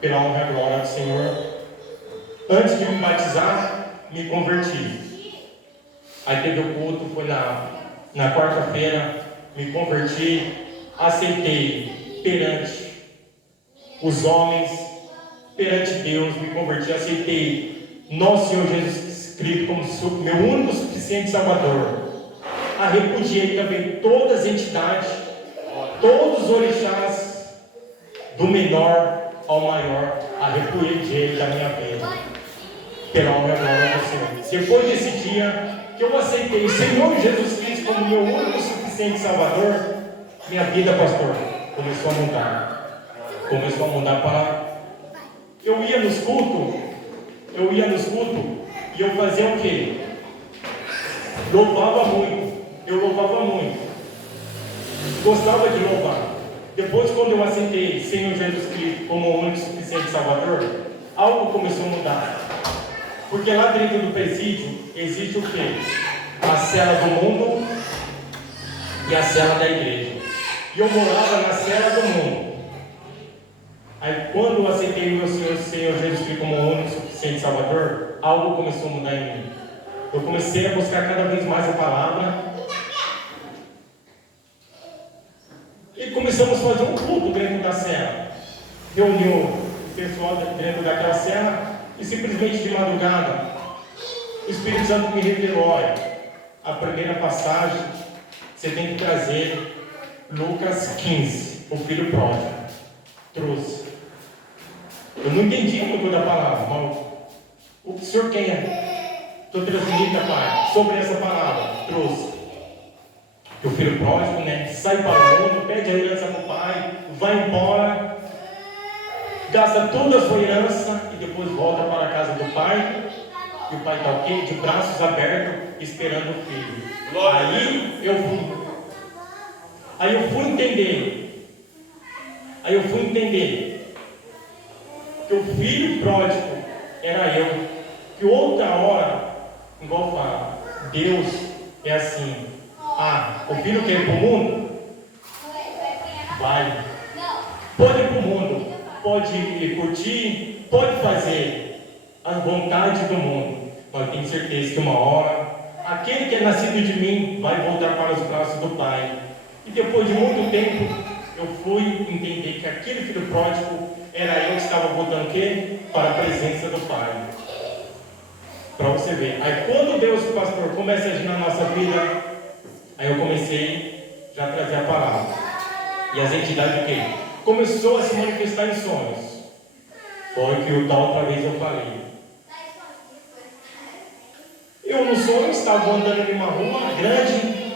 Pela honra e glória do Senhor. Antes de me batizar, me converti. Aí teve o culto, foi na quarta-feira, me converti, aceitei perante os homens, perante Deus, me converti, aceitei nosso Senhor Jesus Cristo como meu único suficiente Salvador. Repudiei também todas as entidades, todos os orixás, do menor ao maior, repudiei da minha vida, pela honra e glória do Senhor. Depois desse dia que eu aceitei o Senhor Jesus Cristo como meu único e suficiente Salvador, minha vida, pastor, começou a mudar. Começou a mudar para... Eu ia nos cultos e eu fazia o quê? Louvava muito. Eu louvava muito. Gostava de louvar. Depois, quando eu aceitei Senhor Jesus Cristo como o único e suficiente Salvador, algo começou a mudar. Porque lá dentro do presídio existe o quê? A cela do mundo e a cela da igreja. E eu morava na cela do mundo. Aí quando eu aceitei o meu Senhor Jesus Cristo como o único e suficiente Salvador, algo começou a mudar em mim. Eu comecei a buscar cada vez mais a palavra. E começamos a fazer um culto dentro da cela. Reuniu o pessoal dentro daquela cela e simplesmente de madrugada o Espírito Santo me revelou, olha, a primeira passagem você tem que trazer Lucas 15, o filho pródigo. Trouxe. Eu não entendi muito da palavra, mas o que o Senhor quer? Estou transmitindo, Pai, sobre essa palavra. Trouxe. Que o filho pródigo, né, sai para o mundo, pede a herança para o pai, vai embora, gasta toda a sua herança e depois volta para a casa do pai. E o pai está o quê? De braços abertos, esperando o filho. Aí eu fui entender que o filho pródigo era eu. Que outra hora, igual fala, Deus é assim. O filho quer ir para o mundo? Vai. Pode ir para o mundo, pode curtir, pode fazer as vontades do mundo, mas tenho certeza que uma hora aquele que é nascido de mim vai voltar para os braços do Pai. E depois de muito tempo, eu fui entender que aquele filho pródigo era eu que estava voltando o quê? Para a presença do Pai. Para você ver. Aí quando Deus, pastor, começa a agir na nossa vida, aí eu comecei já a trazer a palavra. E as entidades o quê? Começou a se manifestar em sonhos. Foi que da outra vez eu falei. Eu no sonho estava andando em uma rua grande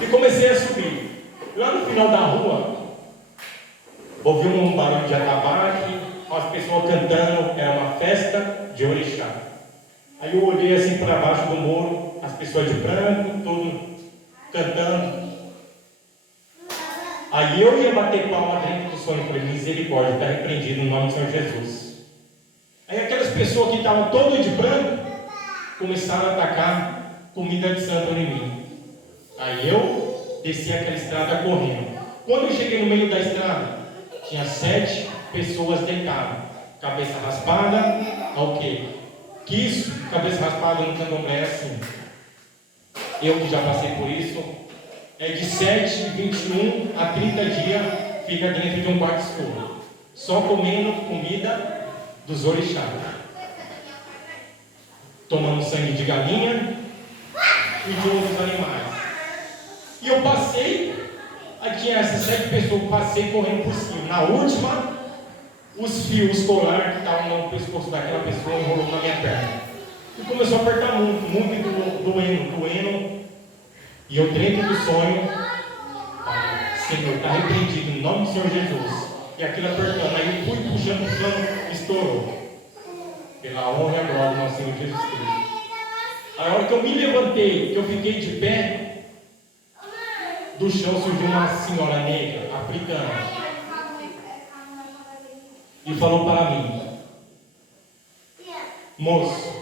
e comecei a subir. Lá no final da rua, ouvi um barulho de atabaque, as pessoas cantando, era uma festa de orixá. Aí eu olhei assim para baixo do muro, as pessoas de branco, tudo cantando. Aí eu ia bater palma dentro do sonho, falei, misericórdia, está repreendido no nome do Senhor Jesus. Aí aquelas pessoas que estavam todas de branco começaram a atacar comida de santo em mim. Aí eu desci aquela estrada correndo. Quando eu cheguei no meio da estrada, tinha 7 pessoas deitadas, cabeça raspada, ao quê? Que isso, cabeça raspada no candomblé é assim. Eu que já passei por isso, é de 7, 21 a 30 dias, fica dentro de um quarto escuro, só comendo comida dos orixás, tomando sangue de galinha e de outros animais. E eu passei, aí tinha essas 7 pessoas, passei correndo por cima. Na última, os fios colares que estavam no pescoço daquela pessoa enrolou na minha perna. E começou a apertar muito doendo. E eu dentro do sonho, Senhor, está repreendido em nome do Senhor Jesus. E aquilo apertando, aí eu fui puxando, estourou. Pela honra e a glória do nosso Senhor Jesus Cristo. A hora que eu me levantei, que eu fiquei de pé, do chão surgiu uma senhora negra, africana, e falou para mim: moço,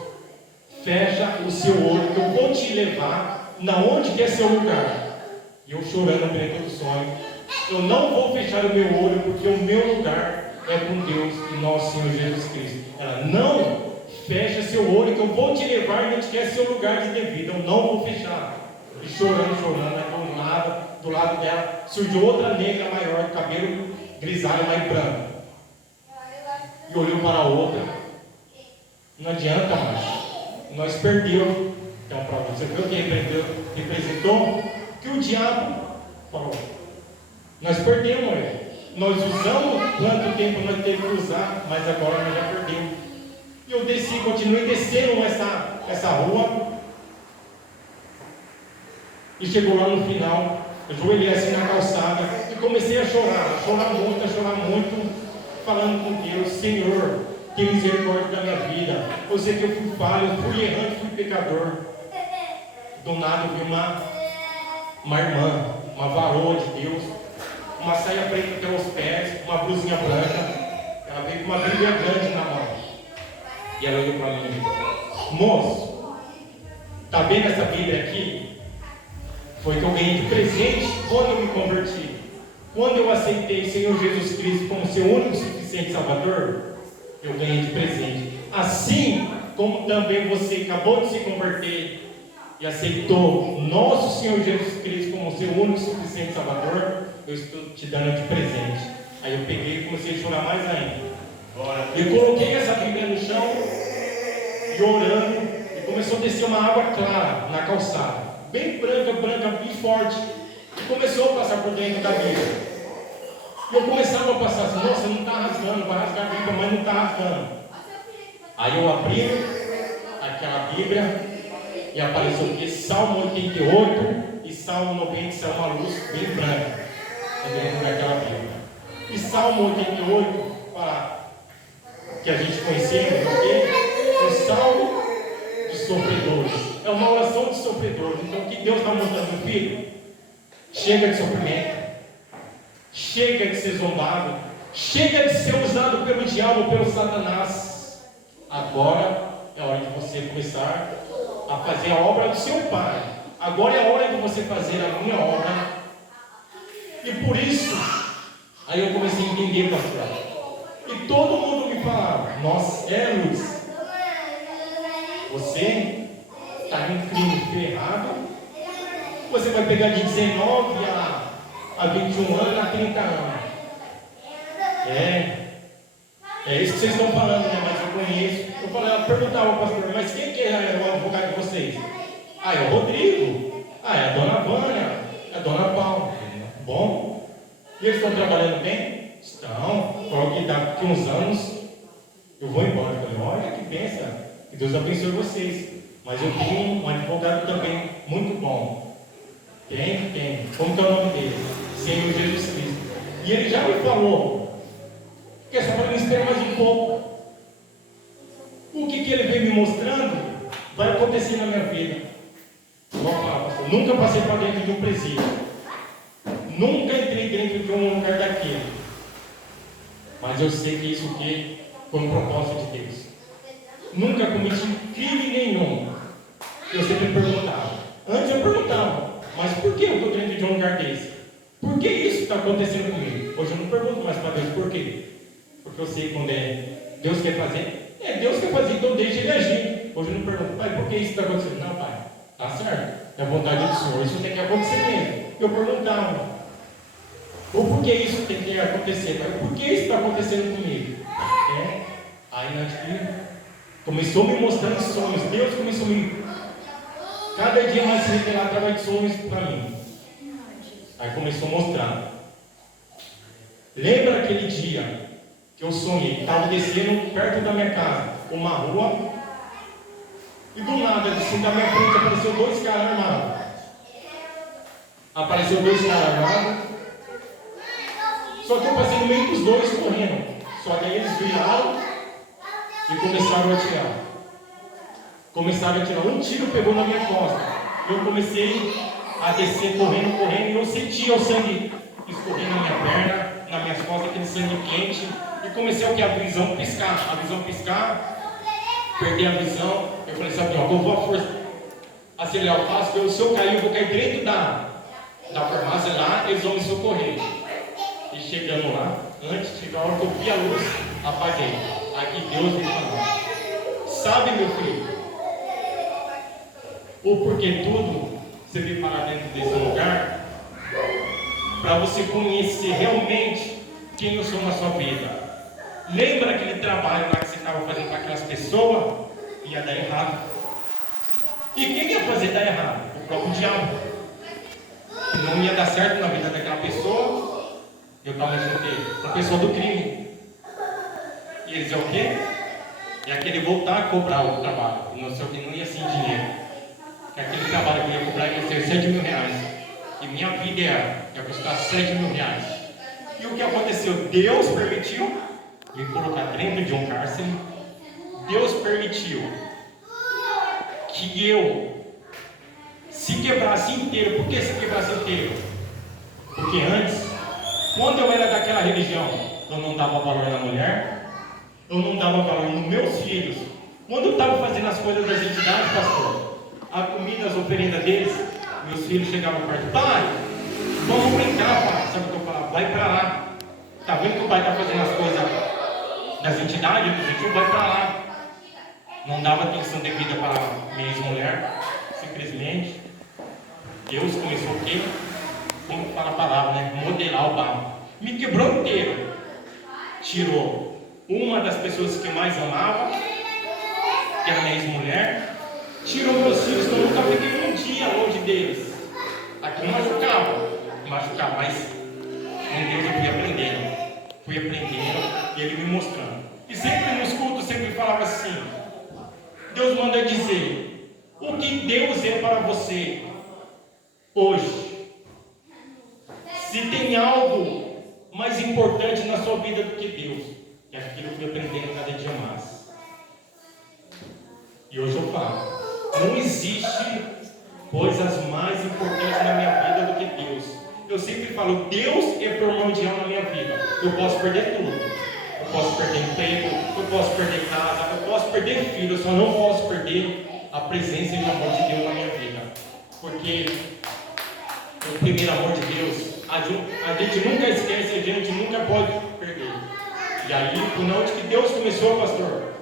fecha o seu olho, que eu vou te levar na onde que é seu lugar. E eu chorando dentro do sonho, eu não vou fechar o meu olho, porque o meu lugar é com Deus e nosso Senhor Jesus Cristo. Ela, não, fecha seu olho, que eu vou te levar onde que é seu lugar de devido. Eu não vou fechar. E chorando, do lado dela surgiu outra negra maior, cabelo grisalho, mais branco. E olhou para a outra. Não adianta mais. Nós perdemos. Então, para você ver o que representou? Que o diabo falou. Nós perdemos ele. Nós usamos quanto tempo nós temos que usar, mas agora nós já perdemos. E eu desci, continuei descendo essa rua. E chegou lá no final, eu joelhei assim na calçada e comecei a chorar muito, falando com Deus: Senhor, que misericórdia da minha vida. Eu sei que eu fui falho, eu fui errante, fui pecador. Do nada eu vi uma irmã, uma varoa de Deus, uma saia preta até os pés, uma blusinha branca. Ela veio com uma Bíblia grande na mão. E ela olhou para mim: moço, está vendo essa Bíblia aqui? Foi que eu ganhei de presente quando eu me converti. Quando eu aceitei o Senhor Jesus Cristo como seu único e suficiente Salvador, eu ganhei de presente. Assim como também você acabou de se converter e aceitou nosso Senhor Jesus Cristo como seu único e suficiente Salvador, eu estou te dando de presente. Aí eu peguei e comecei a chorar mais ainda. Eu coloquei essa Bíblia no chão e orando, e começou a descer uma água clara na calçada, bem branca, bem forte, e começou a passar por dentro da Bíblia. E eu começava a passar assim: nossa, não está rasgando, vai rasgar a Bíblia, mas não está rasgando. Aí eu abri aquela Bíblia e apareceu aqui Salmo 88 e Salmo 90, saiu uma luz bem branca dentro daquela Bíblia. E Salmo 88 fala, que a gente conhecemos, o Salmo de sofredores. É uma oração de sofredores. Então o que Deus está mostrando, filho? Chega de sofrimento, chega de ser zombado, chega de ser usado pelo diabo, pelo Satanás. Agora é hora de você começar a fazer a obra do seu Pai. Agora é a hora de você fazer a minha obra. E por isso, aí eu comecei a entender, pastor. E todo mundo me falava: nossa, Luiz, você está em um crime ferrado, você vai pegar de 19 a 21 anos a 30 anos. É isso que vocês estão falando, né? Mas eu conheço. Eu perguntava ao pastor, mas quem que é o advogado de vocês? Ah, é o Rodrigo. Ah, é a dona Vânia. É a dona Paula. Bom. E eles estão trabalhando bem? Estão. Falou que daqui uns anos eu vou embora. Eu falei, olha que benção. Que Deus abençoe vocês. Mas eu tenho um advogado também muito bom. Tem. Como que é o nome dele? Senhor Jesus Cristo. E ele já me falou que é só para me esperar mais um pouco. O que ele vem me mostrando vai acontecer na minha vida. Vamos falar, pastor. Nunca passei para dentro de um presídio. Nunca entrei dentro de um lugar daquele. Mas eu sei que isso aqui foi um propósito de Deus. Nunca cometi crime nenhum. Eu sempre perguntava. Antes eu perguntava, mas por que eu estou dentro de um lugar desse? Por que isso está acontecendo comigo? Hoje eu não pergunto mais para Deus por quê. Porque eu sei quando Deus quer fazer. Deus quer fazer, então deixa ele agir. Hoje eu não pergunto, pai, por que isso está acontecendo? Não, pai, tá certo. É a vontade do Senhor, isso tem que acontecer mesmo. Eu perguntava, ou por que isso tem que acontecer? Pai, por que isso está acontecendo comigo? Aí na começou me mostrando sonhos. Deus começou cada dia mais se revelar através de sonhos para mim. Aí começou a mostrar. Lembra aquele dia que eu sonhei? Estava descendo perto da minha casa, uma rua, e do nada, assim, da minha frente apareceu 2 caras armados. Só que eu passei no meio dos 2 correndo. Só que aí eles viraram e começaram a atirar. Um tiro pegou na minha costa. Eu comecei a descer correndo, e eu sentia o sangue escorrer na minha perna, nas minhas costas, aquele sangue quente. E comecei a visão piscar, perder a visão. Eu falei, sabe, eu vou acelerar o passo, porque se eu cair, eu vou cair dentro da farmácia lá, eles vão me socorrer. E chegando lá, antes de chegar a hora que eu vi a luz, apaguei. Aqui Deus me falou, sabe, meu filho, o porquê tudo você veio parar dentro desse lugar, para você conhecer realmente quem eu sou na sua vida. Lembra aquele trabalho lá que você estava fazendo para aquelas pessoas? Ia dar errado. E quem ia fazer dar errado? O próprio diabo. Não ia dar certo na vida daquela pessoa. Eu estava junto com a pessoa do crime. E eles iam o quê? Ia querer voltar a cobrar o trabalho. E não sei o que, não ia sem dinheiro. Que aquele trabalho que eu ia cobrar ia ser 7 mil reais. E minha vida ia custar 7 mil reais. E o que aconteceu? Deus permitiu me colocar dentro de um cárcere. Deus permitiu que eu se quebrasse inteiro. Por que se quebrasse inteiro? Porque antes, quando eu era daquela religião, eu não dava valor na mulher, eu não dava valor nos meus filhos. Quando eu estava fazendo as coisas das entidades, pastor, a comida, as oferendas deles, meus filhos chegavam perto, pai, vamos brincar, pai. Sabe o que eu falava? Vai para lá. Tá vendo que o pai está fazendo as coisas das entidades, dos filhos, vai para lá. Não dava atenção devida para a minha ex-mulher, simplesmente. Deus começou o quê? Como fala a palavra, né? Modelar o barro. Me quebrou inteiro. Tirou uma das pessoas que mais amava, que era a minha ex-mulher. Tirou meus filhos, que eu nunca fiquei um dia longe deles. Aqui machucava, mas com Deus eu fui aprendendo, e Ele me mostrando. E sempre nos cultos, sempre falava assim, Deus manda dizer, o que Deus é para você hoje? Se tem algo mais importante na sua vida do que Deus, é aquilo que eu fui aprendendo cada dia mais. E hoje eu falo, não existe coisas mais importantes na minha vida do que Deus. Eu sempre falo, Deus é primordial na minha vida. Eu posso perder tudo. Eu posso perder emprego, eu posso perder casa, eu posso perder filho, eu só não posso perder a presença e o amor de Deus na minha vida. Porque o primeiro amor de Deus, a gente nunca esquece, a gente nunca pode perder. E aí, por onde que Deus começou, pastor,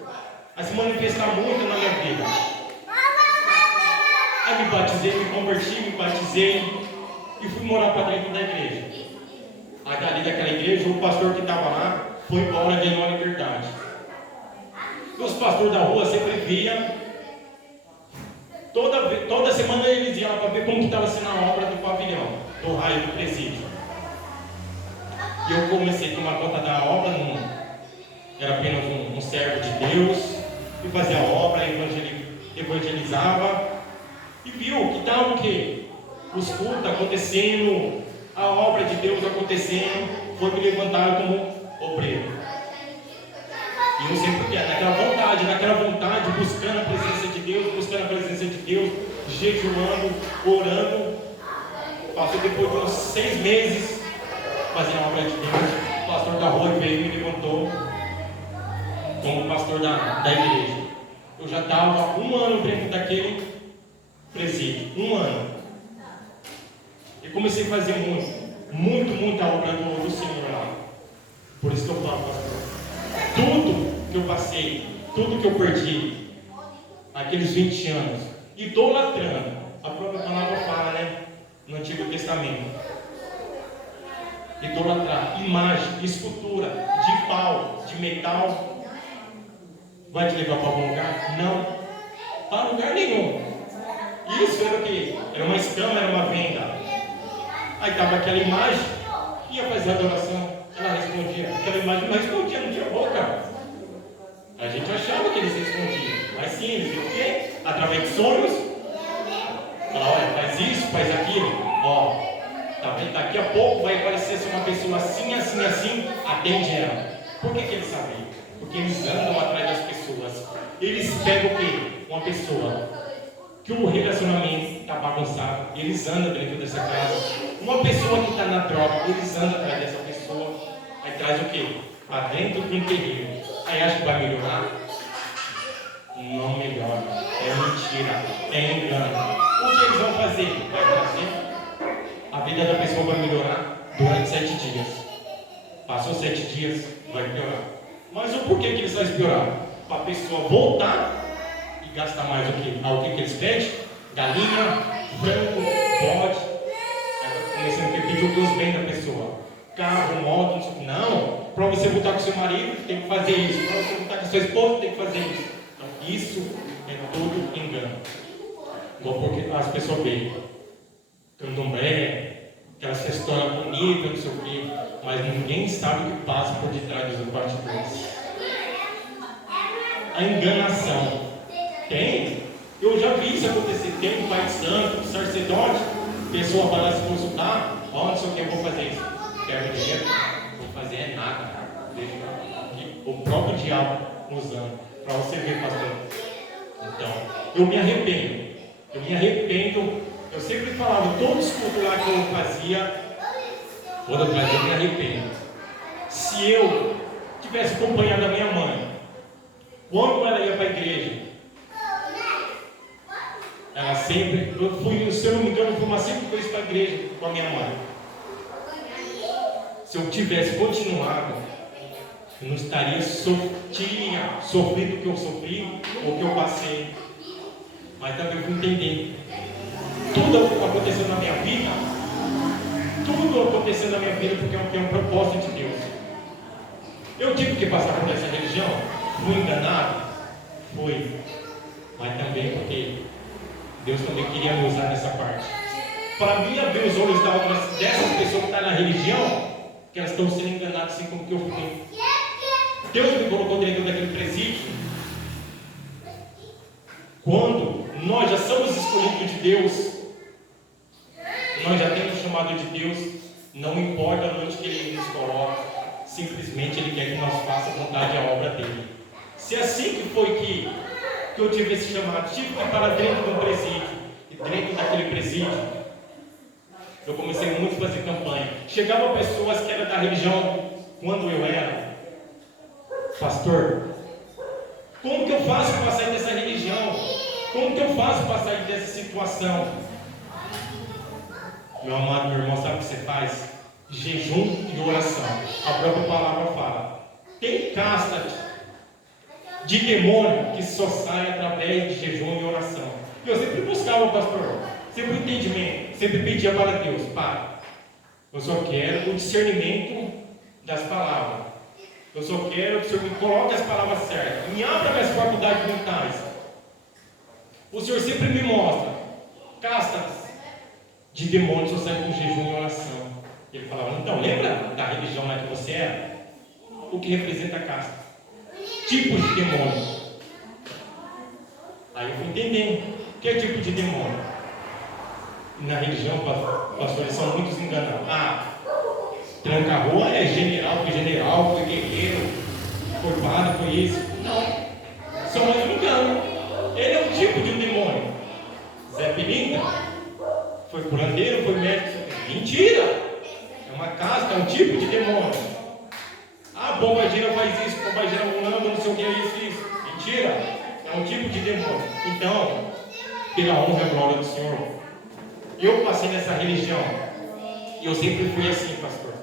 a se manifestar muito na minha vida. me batizei, me converti, me batizei e fui morar para dentro da igreja. Aí dali daquela igreja, o pastor que estava lá foi embora, ganhou a liberdade. E os pastores da rua sempre via, toda semana eles iam para ver como que estava sendo a obra do pavilhão, do raio do presídio. E eu comecei a tomar conta da obra, não era apenas um servo de Deus, e fazia a obra, evangelizava, e viu que estava o quê? Os cultos acontecendo, a obra de Deus acontecendo, foi me levantar como obreiro. E eu sempre naquela vontade, buscando a presença de Deus, jejuando, orando. Passou depois de uns 6 meses fazendo a obra de Deus. O pastor da rua veio e me levantou como pastor da igreja. Eu já estava 1 ano dentro daquele presídio, 1 ano. E comecei a fazer muita obra do Senhor lá. Por isso que eu falo, pastor, tudo que eu passei, tudo que eu perdi, aqueles 20 anos, idolatrando, a própria palavra fala, né, no Antigo Testamento, idolatrar, imagem, escultura, de pau, de metal, vai te levar para algum lugar? Não, para lugar nenhum. Isso era o que? Era uma escama, era uma venda. Aí estava aquela imagem, ia fazer a adoração, ela respondia, aquela imagem não respondia, não tinha boca. A gente achava que eles respondiam, mas sim, eles viram o quê? Através de sonhos. Falaram, olha, faz isso, faz aquilo, ó, tá vendo? Daqui a pouco vai aparecer uma pessoa assim, assim, assim, atende ela. Por que eles sabiam? Porque eles andam atrás das pessoas. Eles pegam o quê? Uma pessoa que o relacionamento está bagunçado, eles andam dentro dessa casa. Uma pessoa que está na droga, eles andam atrás dessa pessoa. Aí traz o quê? Para dentro de um terreno. Aí acha que vai melhorar? Não melhora. É mentira. É engano. O que eles vão fazer? Vai trazer? A vida da pessoa vai melhorar durante 7 dias. Passou 7 dias, vai piorar. Mas o porquê que eles fazem piorar? Para a pessoa voltar e gastar mais o quê? Ah, o que eles pedem? Galinha, frango, bode. Aí começando a pedir os bens da pessoa. Carro, moto, não sei o que. Não. Para você voltar com seu marido, tem que fazer isso. Para você voltar com sua esposa, tem que fazer isso. Então, isso é tudo engano. Igual porque as pessoas veem candomblé, aquelas histórias bonitas, não sei o quê, mas ninguém sabe o que passa por detrás dos bastidores. A enganação. Tem? Eu já vi isso acontecer. Tem um pai santo, um sacerdote, pessoa vai lá se consultar, ó, não sei o que, eu vou fazer isso. Quero dinheiro, não vou fazer é nada. Deixa aqui, o próprio diabo usando, para você ver, pastor. Então, eu me arrependo. Eu sempre falava, todos os cultos lá que eu fazia, quando eu fazia, eu me arrependo. Se eu tivesse acompanhado a minha mãe, quando ela ia para a igreja, ela sempre, se eu não me engano, eu fui umas 5 vezes para a igreja com a minha mãe. Se eu tivesse continuado, eu não estaria sofrido o que eu sofri, ou o que eu passei. Mas também eu fui entender. Tudo aconteceu na minha vida, porque é um propósito de Deus. Eu tive que passar por essa religião, fui enganado, fui, mas também porque Deus também queria me usar nessa parte. Para mim abrir os olhos dessas pessoas que estão na religião, que elas estão sendo enganadas assim como que eu fui. Deus me colocou dentro daquele presídio. Quando nós já somos escolhidos de Deus, nós já temos o chamado de Deus, não importa a noite que Ele nos coloca, simplesmente Ele quer que nós façamos a vontade e a obra dEle. Se é assim que foi que eu tive esse chamado, tive que ir para dentro de um presídio, e dentro daquele presídio, eu comecei muito a fazer campanha. Chegavam pessoas que eram da religião, quando eu era pastor, como que eu faço para sair dessa religião? Como que eu faço para sair dessa situação? Meu amado, meu irmão, sabe o que você faz? Jejum e oração. A própria palavra fala. Tem casta de demônio que só sai através de jejum e oração. E eu sempre buscava, pastor, sempre o entendimento, sempre pedia para Deus, Pai, eu só quero o discernimento das palavras. Eu só quero que o Senhor me coloque as palavras certas, me abra minhas faculdades mentais. O Senhor sempre me mostra castas de demônios só saem com jejum e oração. Ele falava, então, lembra da religião lá que você era? O que representa a casta? Tipos de demônio. Aí eu fui entendendo o que é tipo de demônio. E na religião, pastor, eles são muitos enganados. Tranca-rua é general, foi guerreiro, foi padre, foi isso. Não. Só mais um engano. Ele é um tipo de um demônio. Zé Pilintra foi curandeiro, foi médico. Mentira! É uma casta, é um tipo de demônio. Bombagira faz isso, bombagira mulando, não sei o que é isso. Mentira! É um tipo de demônio. Então, pela honra e glória do Senhor, eu passei nessa religião. E eu sempre fui assim, pastor.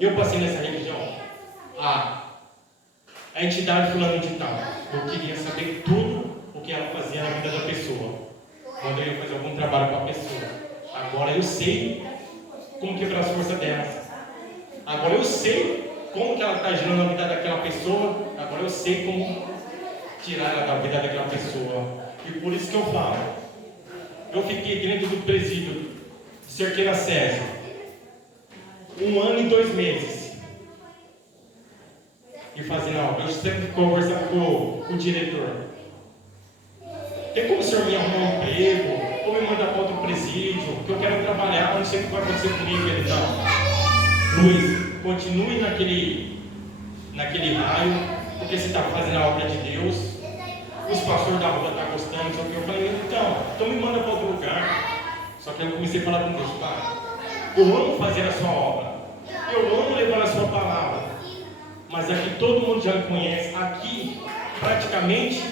Eu passei nessa religião. A entidade fulano de tal. Eu queria saber tudo o que ela fazia na vida da pessoa. Quando eu ia fazer algum trabalho com a pessoa. Agora eu sei como quebrar as forças delas. Agora eu sei como que ela está agindo na vida daquela pessoa. Agora eu sei como tirar ela da vida daquela pessoa. E por isso que eu falo. Eu fiquei dentro do presídio de Cerqueira César 1 ano e 2 meses. E fazendo aula. Eu sempre conversando com o diretor. Tem como o senhor me arrumar um emprego? Ou me mandar para outro presídio? Que eu quero trabalhar, não sei o que vai acontecer comigo. Ele não. Luiz, continue naquele raio, porque você está fazendo a obra de Deus. Os pastores da rua estão gostando, não sei o que. Eu falei, então me manda para outro lugar. Só que eu comecei a falar com Deus, Pai, eu amo fazer a sua obra. Eu amo levar a sua palavra. Mas aqui todo mundo já me conhece. Aqui, praticamente,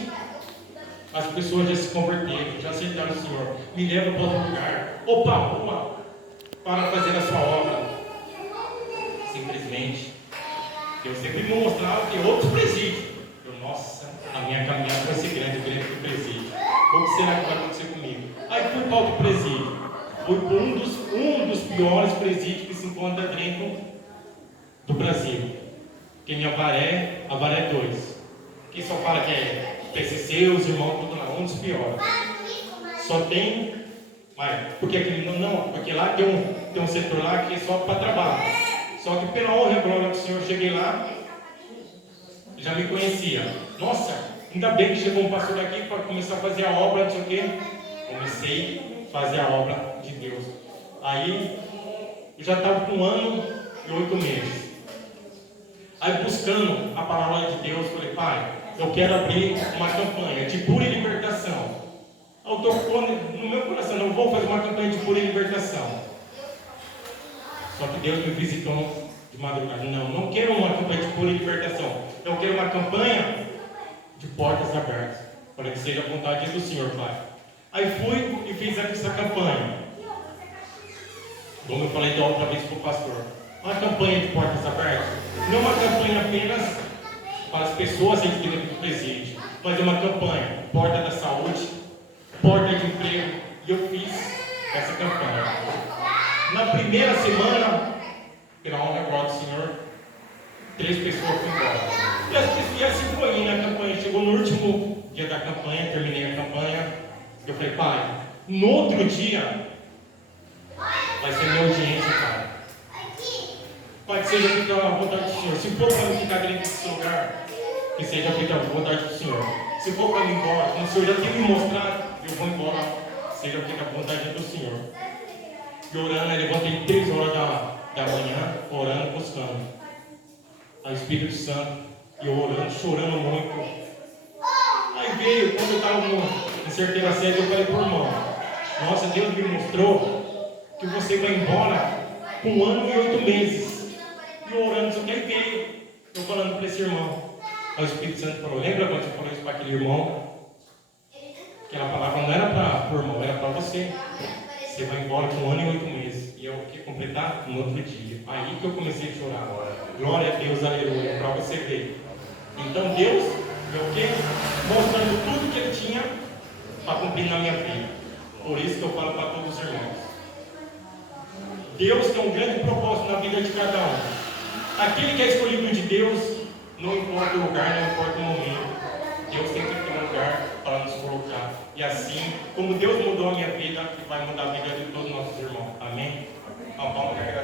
as pessoas já se converteram, já aceitaram o Senhor. Me leva para outro lugar, ou para a rua, para fazer a sua obra. Simplesmente, Deus sempre me mostrava que outros presídios. Nossa, a minha caminhada vai ser grande do presídio. O que será que vai acontecer comigo? Aí fui para outro presídio. Fui para um dos piores presídios que se encontra dentro do Brasil. Porque minha Avaré 2. Quem só fala que é PCC, os irmãos, tudo lá, um dos piores. Só tem. Mas, porque aquele não, porque lá tem um setor lá que é só para trabalho. Só que pela honra e glória do Senhor, eu cheguei lá, já me conhecia. Nossa, ainda bem que chegou um pastor aqui para começar a fazer a obra, não sei o quê. Comecei a fazer a obra de Deus. Aí, eu já estava com 1 ano e 8 meses. Aí, buscando a palavra de Deus, falei, Pai, eu quero abrir uma campanha de cura e libertação. Eu estou no meu coração, eu vou fazer uma campanha de cura e libertação. Só que Deus me visitou de madrugada. Não quero uma campanha de cura e libertação. Eu quero uma campanha de portas abertas. Para que seja a vontade do Senhor, Pai. Aí fui e fiz essa campanha. Como eu falei da outra vez para o pastor. Uma campanha de portas abertas. Não uma campanha apenas para as pessoas dentro do presídio. Mas uma campanha. Porta da saúde. Porta de emprego. E eu fiz essa campanha. Na primeira semana, pela honra e glória do Senhor, 3 pessoas foram embora. E assim foi indo a campanha. Chegou no último dia da campanha, terminei a campanha. Eu falei, Pai, no outro dia vai ser minha audiência, Pai. Pai, que seja feita a vontade do Senhor. Se for para mim ficar dentro desse lugar, que seja feita a vontade do Senhor. Se for para mim embora, como o Senhor já tem me mostrado, eu vou embora. Seja feita a vontade do Senhor. E orando, eu levantei 3 horas da manhã, orando, buscando ao Espírito Santo, e eu orando, chorando muito. Aí veio, quando eu estava em Cerqueira César, eu falei para o irmão, nossa, Deus me mostrou que você vai embora com 1 ano e 8 meses. E eu orando, só que aí veio, eu falando para esse irmão. Aí o Espírito Santo falou, lembra quando você falou isso para aquele irmão? Aquela palavra não era para o irmão, era para você. Você vai embora com 1 ano e 8 meses. E eu queria completar no outro dia. Aí que eu comecei a chorar. Glória a Deus, aleluia, para você ver. Então Deus, mostrando tudo que Ele tinha para cumprir na minha vida. Por isso que eu falo para todos os irmãos. Deus tem um grande propósito na vida de cada um. Aquele que é escolhido de Deus, não importa o lugar, não importa o momento. Deus tem que ter um lugar para nos colocar. E assim, como Deus mudou a minha vida, vai mudar a vida de todos os nossos irmãos. Amém? Vamos agradecer.